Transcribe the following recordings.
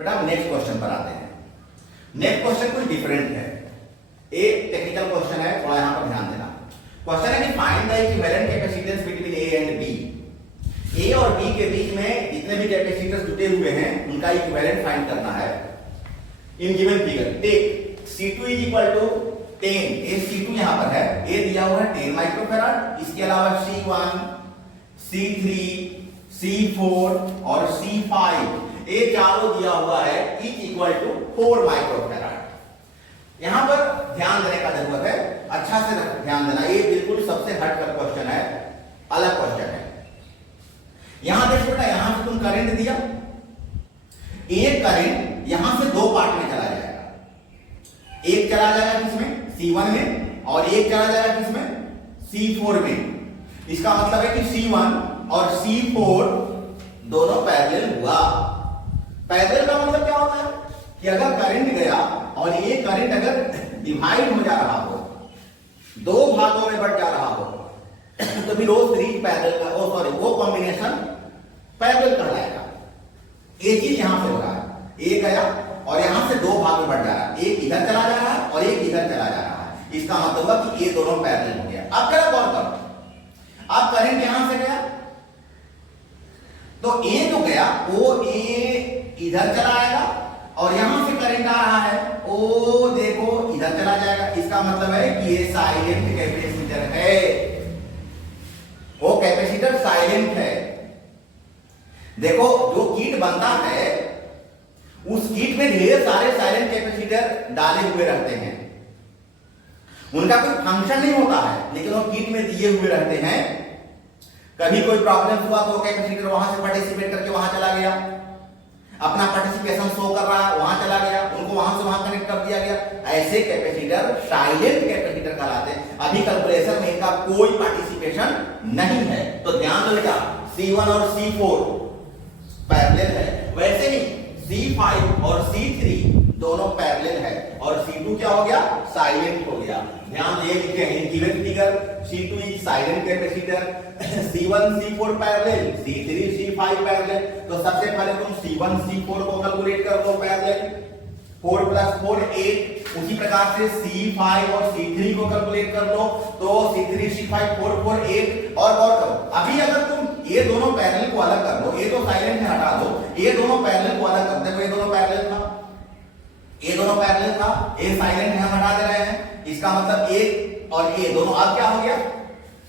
बेटा हम next question पर आते हैं। नेक्स्ट क्वेश्चन कुछ डिफरेंट है, एक टेक्निकल क्वेश्चन है, थोड़ा यहां पर ध्यान देना। क्वेश्चन है कि find the equivalent capacitance between A and B. A और बी के बीच में जितने भी कैपेसिटर्स जुटे हुए हैं उनका इक्विवेलेंट फाइंड करना है। In given figure take C2 is equal to 10, a C2 यहां पर है, ए दिया हुआ है 10 माइक्रोफैराड, इसके अलावा C1, C3, C4 और C5 ये चारों दिया हुआ है इच इक्वल टू 4 माइक्रोफैराड। यहां पर ध्यान देने का जरूरत है, अच्छा से ध्यान देना, ये बिल्कुल सबसे हटकर क्वेश्चन है, अलग क्वेश्चन है। यहां देखो बेटा, यहां से तुम करंट दिया, एक करंट यहां से दो पार्ट में चला जाएगा, एक चला जाएगा किसमें C1 में और एक चला जाएगा किसमें C4 में। इसका मतलब है कि C1 और C4 दोनों पैरेलल हुआ। पैरेलल का मतलब क्या होता है कि अगर करंट गया और ये करंट अगर डिवाइड हो जा रहा हो, दो भागों में बट जा रहा हो, तो फिर वो सीरीज पैरेलल का वो कॉम्बिनेशन पैरेलल कहलाएगा। एक चीज यहां से हो रहा है, एक गया और यहां से दो भाग में बट जा रहा है, एक इधर चला जा रहा है और एक इधर चला जा रहा है। इसका मतलब हुआ कि ये दोनों पैरेलल हो गया। अब जरा गौर करो, अब करंट यहां से गया तो ए जो गया वो ए इधर चला आएगा और यहां से करंट आ रहा है वो देखो इधर चला जाएगा। इसका मतलब है कि ये साइलेंट कैपेसिटर है, वो कैपेसिटर साइलेंट है। देखो जो किट बनता है उस किट में ढेर सारे साइलेंट कैपेसिटर डाले हुए रहते हैं, उनका कोई फंक्शन नहीं होता है लेकिन वो किट में दिए हुए रहते हैं। कभी कोई प्रॉब्लम हुआ तो कैपेसिटर वहां से पार्टिसिपेट करके वहां चला गया, अपना पार्टिसिपेशन शो कर रहा है, वहां चला गया, उनको वहां से वहां कनेक्ट कर दिया गया। ऐसे कैपेसिटर साइलेंट कैपेसिटर कहलाते हैं। अभी कैलकुलेशन में इनका कोई पार्टिसिपेशन नहीं है। तो ध्यान दो बेटा, C1 और C4 पैरेलल है, वैसे ही C5 और C3 दोनों पैरेलल है और C2 क्या हो गया, साइलेंट हो गया। ध्यान ये लिखे हैं given figure, C2 is silent capacitor, C1 C4 parallel, C3 C5 parallel. तो सबसे पहले तुम C1 C4 को कैलकुलेट कर दो पैरेलल, 4 + 4 8। उसी प्रकार से C5 और C3 को कैलकुलेट कर लो तो C3 C5 4 4 8। और करो, अभी अगर तुम ये दोनों पैरेलल को अलग कर दो, ये तो साइलेंट है हटा दो, ये दोनों पैरेलल को अलग कर दो, ये दोनों पैरेलल था, ये दोनों पैरेलल था, ये साइलेंट है हम हटा दे रहे हैं। इसका मतलब एक और ये दोनों अब क्या हो गया,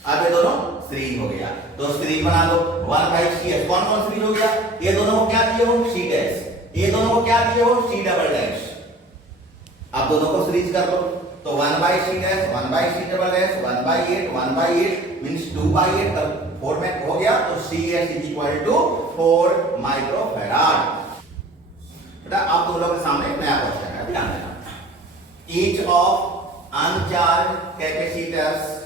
अब ये दोनों सीरीज हो गया। तो सीरीज बना लो 1/CS। कौन कौन सीरीज हो गया, ये दोनों को क्या दिए हो C डैश, ये दोनों को क्या दिए हो C डबल डैश। अब दोनों को सीरीज कर लो तो 1/C dash 1/C double dash 1/8 1/8 means 2/8 4 में हो गया। तो CS is equal to 4 microfarad. बेटा आप तुम लोगों के सामने एक नया क्वेश्चन है, ध्यान देना। Each of अनचार्ज capacitors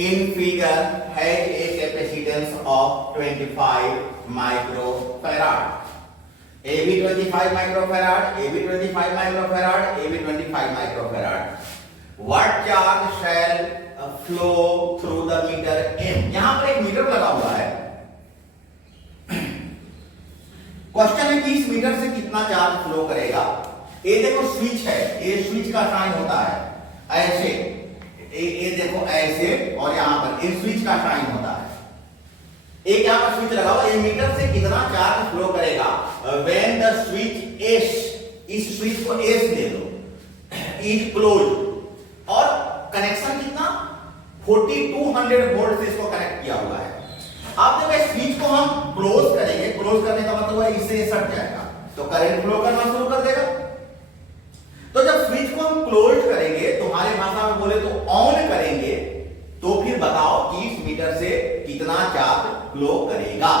in figure has a capacitance of 25 microfarad. AB 25 microfarad, AB 25 microfarad, AB 25 microfarad. What charge shall flow through the meter M? यहां पर एक मीटर लगा हुआ है। क्वेश्चन है कि इस मीटर से कितना चार्ज फ्लो करेगा। ये देखो स्विच है, ये स्विच का साइन होता है ऐसे, ये देखो ऐसे, और यहां पर ये स्विच का साइन होता है। एक यहां पर स्विच लगा हुआ, ये मीटर से कितना चार्ज फ्लो करेगा व्हेन द स्विच S, इस स्विच को S दे दो, इज क्लोज, और कनेक्शन कितना 4200 वोल्ट से इसको कनेक्ट किया हुआ है। अब जब इस स्विच को हम क्लोज करेंगे, क्लोज करने का मतलब है इससे सट जाएगा तो करंट फ्लो करना शुरू कर देगा। तो जब स्विच को हम क्लोज करेंगे, तुम्हारे भाषा में बोले तो ऑन करेंगे, तो फिर बताओ कि इस मीटर से कितना चार्ज फ्लो करेगा।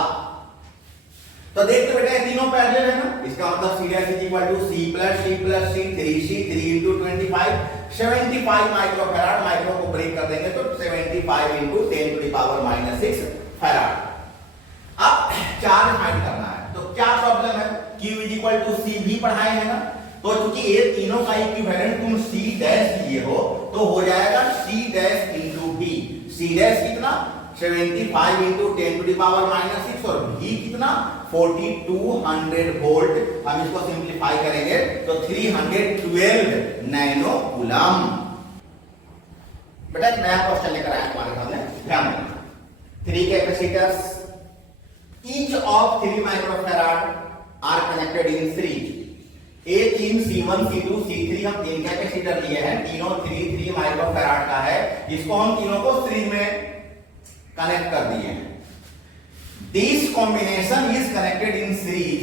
तो देखते बेटा ये तीनों पैरेलल है ना, इसका मतलब C dash is equal to C प्लस C प्लस C 3C 3 into 25 75 microfarad. Micro को ब्रेक कर देंगे तो 75 into 10 to the power -6 फैराड। अब चार्ज फाइंड करना है, तो क्या प्रॉब्लम है, Q is equal to C भी पढ़ाए है ना, तो क्योंकि ये तीनों का इक्विवेलेंट तुम C डैश लिए हो तो हो जाएगा C dash into B। C dash कितना 75 इंटू 10 टू द पावर -6 और V कितना 4200 वोल्ट। हम इसको सिंप्लीफाई करेंगे तो 312 नैनो कूलम। बेटा एक नया क्वेश्चन लेकर आए तुम्हारे सामने, ध्यान देना। 3 capacitors each of 3 microfarad are connected in series। A3 C1 C2 C3 हम 3 कैपेसिटर लिए हैं, तीनों 3 माइक्रोफैराड का है। इसको हम तीनों को सीरीज में कनेक्ट कर दिए हैं। This combination is connected in series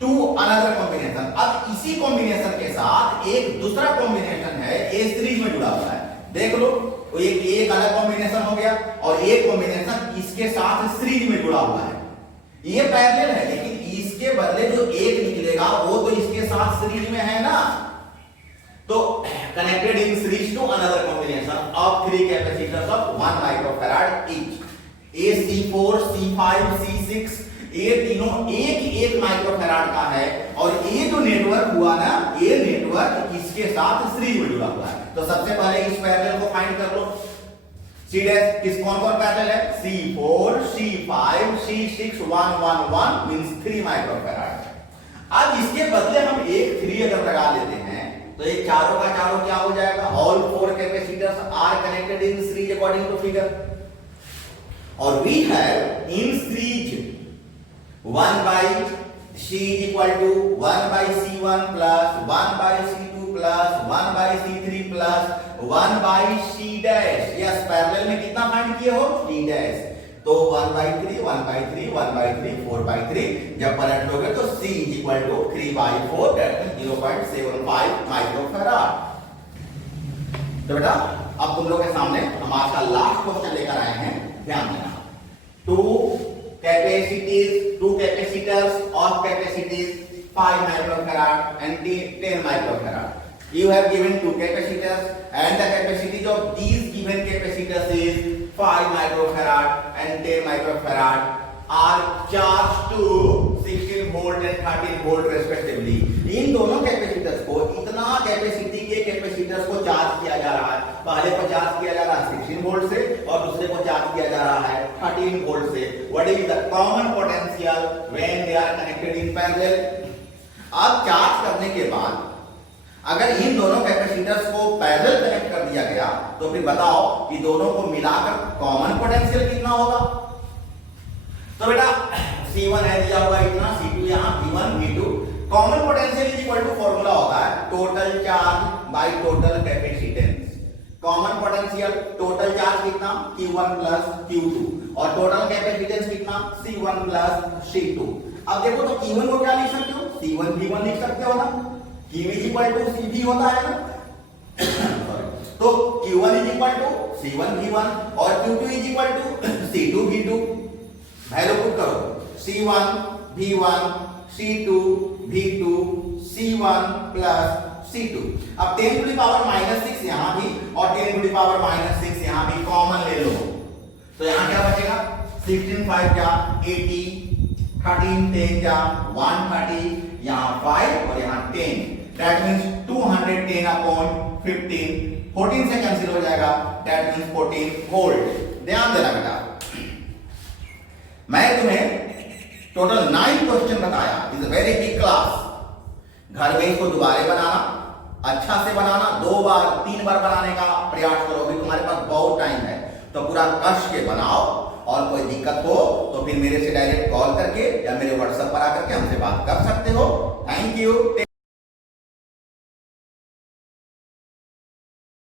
to another combination। अब इसी कॉम्बिनेशन के साथ एक दूसरा कॉम्बिनेशन है, ये सीरीज में जुड़ा हुआ है। देख लो, एक अलग कॉम्बिनेशन हो गया और एक कॉम्बिनेशन इसके साथ सीरीज में जुड़ा हुआ है। ये पैरेलल है, लेकिन इसके बदले जो एक निकलेगा वो तो इसके साथ सीरीज में है ना। तो connected in series to another combination of 3 capacitors of 1 microfarad each. A C4 C5 C6 ये तीनों एक माइक्रोफैराड का है और ये जो नेटवर्क हुआ ना, ये नेटवर्क इसके साथ सीरीज में जुड़ा हुआ है। तो सबसे पहले इस पैरेलल को फाइंड कर लो। C डैश किस कौन पैरेलल है? C4 C5 C6 1 1 1 means 3 microfarad. अब इसके बदले हम एक 3 अगर लगा लेते हैं तो ये चारों का चारों क्या हो जाएगा? All 4 capacitors are connected in series according to figure. और we have in series 1 by C is equal to 1 by C1 plus 1 by C2 plus 1 by C3 plus 1 by C dash। Yes, parallel में कितना find किए हो? 3 dash. तो 1 by 3 1 by 3 1 by 3 4 by 3 जब पलट लोगे तो C is equal to 3 by 4 that is 0.75 microfarad. तो बेटा अब तुम लोग के सामने हम आज का लास्ट क्वेश्चन लेकर आए हैं, ध्यान देना। 2 capacitors of capacities 5 microfarad and 10 microfarad। You have given 2 capacitors and the capacities of these given capacitors is 5 microfarad and 10 microfarad are charged to 16 volt and 13 volt respectively। इन दोनों कैपेसिटर्स को, इतना capacity के capacitors को charge किया जा रहा है। पहले को चार्ज किया जा रहा है 16 वोल्ट से और दूसरे को चार्ज किया जा रहा है 13 वोल्ट से। What is the common potential when they are connected in parallel? अब चार्ज करने के बाद अगर इन दोनों कैपेसिटर्स को पैरेलल कनेक्ट कर दिया गया तो फिर बताओ कि दोनों को मिलाकर कॉमन पोटेंशियल कितना होगा? तो बेटा C1 है दिया हुआ इतना, C2 यहां, V1 V2। Common potential is equal to formula होता है total charge by total capacitance. Common potential total charge कितना? Q1 प्लस Q2 और टोटल कैपेसिटेंस कितना? C1 plus C2। अब देखो तो Q1 को क्या लिख सकते हो? C1 V1 लिख सकते हो ना। Q is equal to CV होता है ना। तो Q1 is equal to C1 V1 और Q2 is equal to C2 V2। Value put करो, C1 V1 C2 V2 C1 plus C2। अब 10 टू द पावर -6 यहां भी और 10 टू द पावर -6 यहां भी कॉमन ले लो तो यहां क्या बचेगा? 16 5 क्या 80, 13 10 क्या 130, यहां 5 और यहां 10, दैट मींस 210 अपॉन 15, 14 से कैंसिल हो जाएगा, दैट मींस 14 वोल्ट। ध्यान देना बेटा, मैं तुम्हें टोटल 9 क्वेश्चन बताया। Is a very big class. घर में इसको दोबारा बनाना, अच्छा से बनाना, 2 बार 3 बार बनाने का प्रयास करो। अभी तुम्हारे पास बहुत टाइम है तो पूरा कस के बनाओ और कोई दिक्कत हो तो फिर मेरे से डायरेक्ट कॉल करके या मेरे व्हाट्सएप पर आकर के हमसे बात कर सकते हो। Thank you.